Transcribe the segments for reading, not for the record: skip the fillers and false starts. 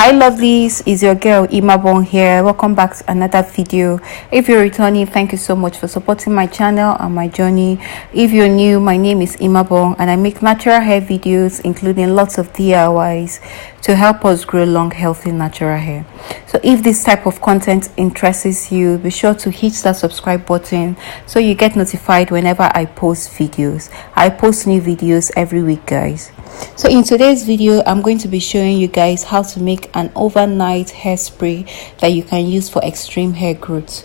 Hi lovelies, is your girl Imabong here. Welcome back to another video. If you're returning, thank you so much for supporting my channel and my journey. If you're new, my name is Imabong and I make natural hair videos including lots of DIYs to help us grow long healthy natural hair. So if this type of content interests you, be sure to hit that subscribe button so you get notified whenever I post videos. I post new videos every week, guys. So in today's video, I'm going to be showing you guys how to make an overnight hairspray that you can use for extreme hair growth.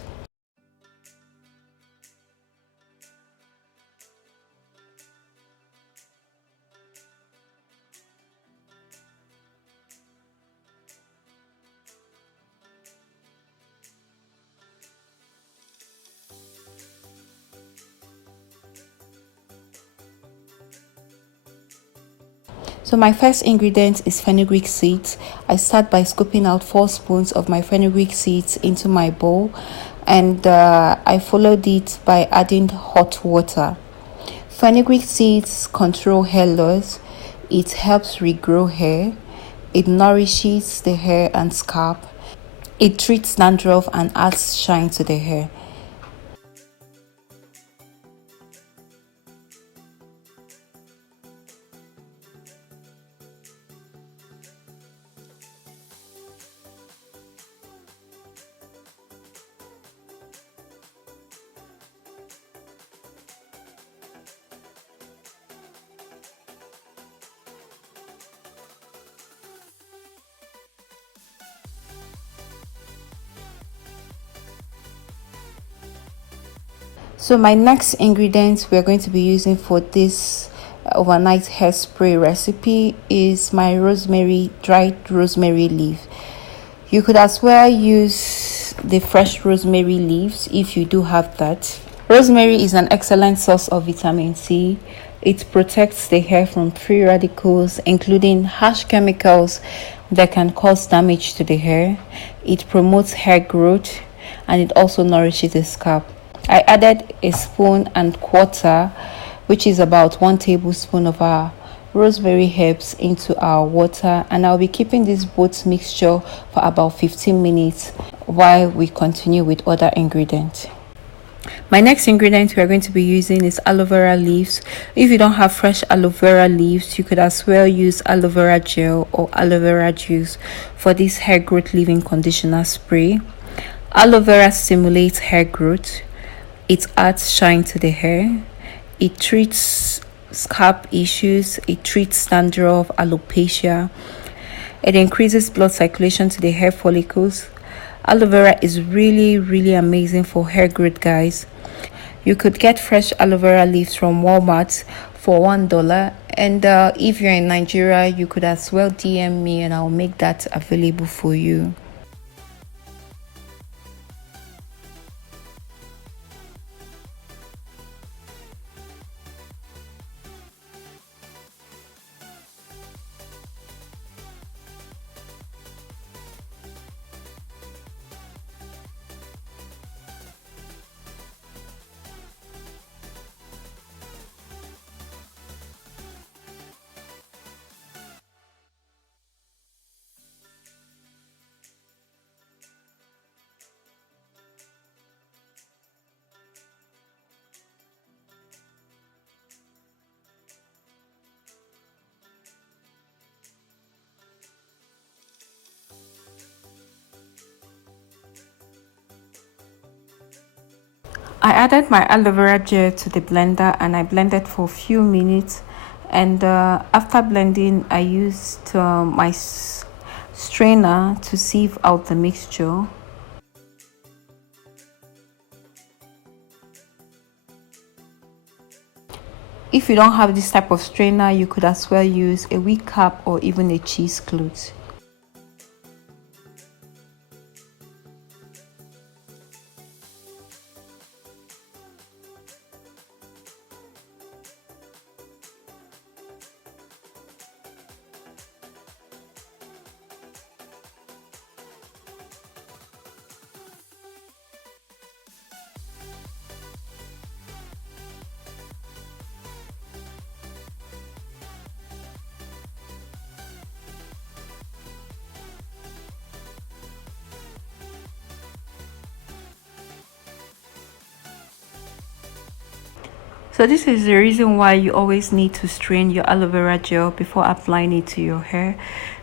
So my first ingredient is fenugreek seeds. I start by scooping out 4 spoons of my fenugreek seeds into my bowl, and I followed it by adding hot water. Fenugreek seeds control hair loss. It helps regrow hair. It nourishes the hair and scalp. It treats dandruff and adds shine to the hair. So my next ingredient we're going to be using for this overnight hairspray recipe is my dried rosemary leaf. You could as well use the fresh rosemary leaves if you do have that. Rosemary is an excellent source of vitamin C. It protects the hair from free radicals, including harsh chemicals that can cause damage to the hair. It promotes hair growth and it also nourishes the scalp. I added a spoon and quarter, which is about 1 tablespoon of our rosemary herbs, into our water, and I'll be keeping this both mixture for about 15 minutes while we continue with other ingredients. My next ingredient we are going to be using is aloe vera leaves. If you don't have fresh aloe vera leaves, you could as well use aloe vera gel or aloe vera juice for this hair growth leave-in conditioner spray. Aloe vera stimulates hair growth. It adds shine to the hair. It treats scalp issues. It treats dandruff, alopecia. It increases blood circulation to the hair follicles. Aloe vera is really amazing for hair growth, guys. You could get fresh aloe vera leaves from Walmart for $1, and if you're in Nigeria, you could as well DM me and I'll make that available for you. I added my aloe vera gel to the blender and I blended for a few minutes, and after blending I used my strainer to sieve out the mixture. If you don't have this type of strainer, you could as well use a wig cap or even a cheesecloth. So this is the reason why you always need to strain your aloe vera gel before applying it to your hair,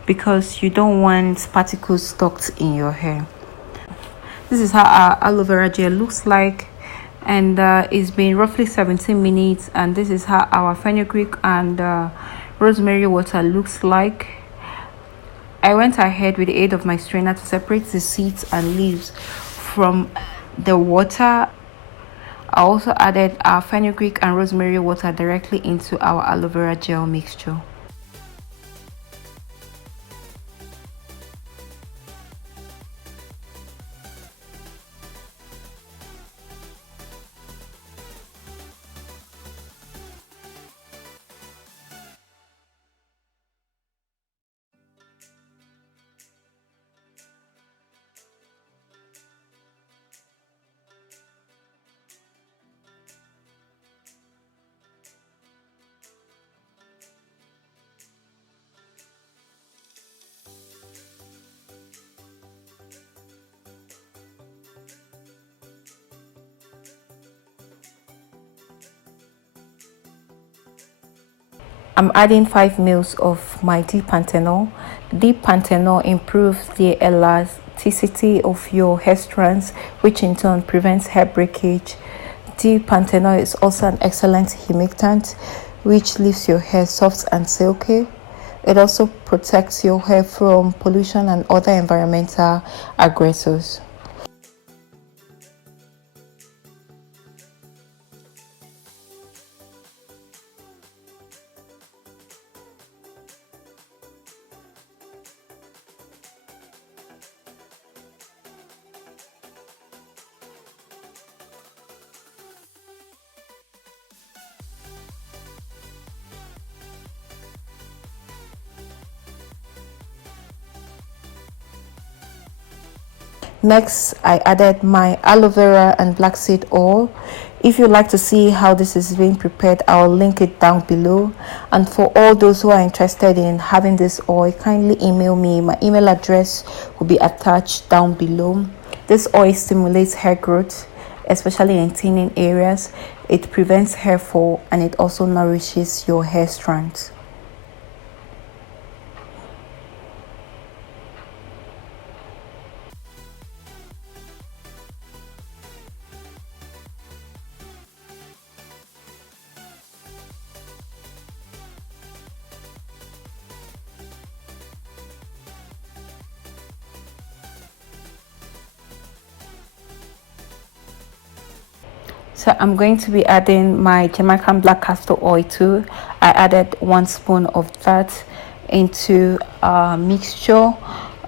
because you don't want particles stuck in your hair. This is how our aloe vera gel looks like, and it's been roughly 17 minutes, and this is how our fenugreek and rosemary water looks like. I went ahead with the aid of my strainer to separate the seeds and leaves from the water. I also added our fenugreek and rosemary water directly into our aloe vera gel mixture. I'm adding 5 ml of my deep panthenol. Deep panthenol improves the elasticity of your hair strands, which in turn prevents hair breakage. Deep panthenol is also an excellent humectant, which leaves your hair soft and silky. It also protects your hair from pollution and other environmental aggressors. Next, I added my aloe vera and black seed oil. If you'd like to see how this is being prepared, I'll link it down below. And for all those who are interested in having this oil, kindly email me. My email address will be attached down below. This oil stimulates hair growth, especially in thinning areas. It prevents hair fall, and it also nourishes your hair strands. So I'm going to be adding my Jamaican black castor oil too. I added 1 spoon of that into a mixture.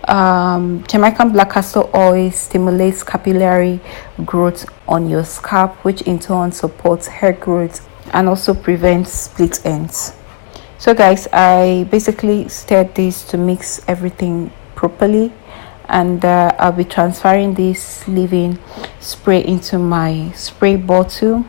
Jamaican black castor oil stimulates capillary growth on your scalp, which in turn supports hair growth and also prevents split ends. So guys, I basically stirred this to mix everything properly, and I'll be transferring this leave-in spray into my spray bottle.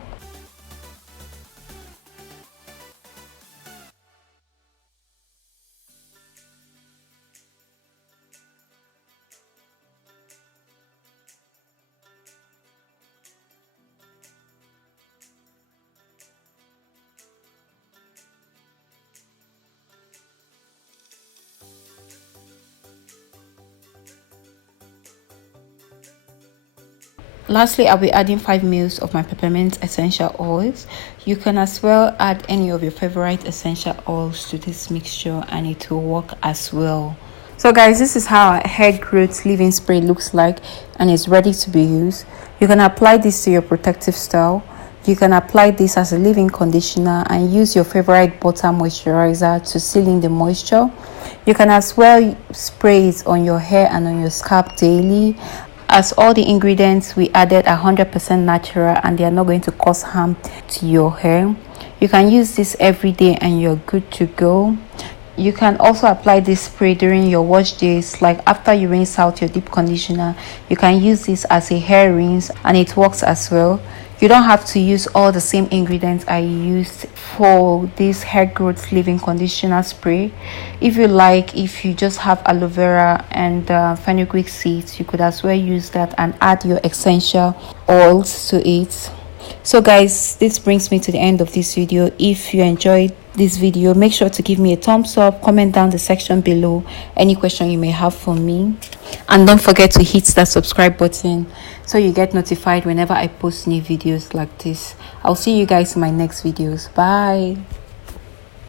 Lastly, I'll be adding 5 ml of my peppermint essential oils. You can as well add any of your favorite essential oils to this mixture, and it will work as well. So guys, this is how a hair growth leave-in spray looks like, and it's ready to be used. You can apply this to your protective style. You can apply this as a leave-in conditioner and use your favorite butter moisturizer to seal in the moisture. You can as well spray it on your hair and on your scalp daily, as all the ingredients we added are 100% natural and they are not going to cause harm to your hair. You can use this every day and you're good to go. You can also apply this spray during your wash days, like after you rinse out your deep conditioner. You can use this as a hair rinse and it works as well. You don't have to use all the same ingredients I used for this hair growth leave-in conditioner spray. If you like, if you just have aloe vera and fenugreek seeds, you could as well use that and add your essential oils to it. So guys, this brings me to the end of this video. If you enjoyed this video, make sure to give me a thumbs up, comment down the section below any question you may have for me, and don't forget to hit that subscribe button so you get notified whenever I post new videos like this. I'll see you guys in my next videos. Bye.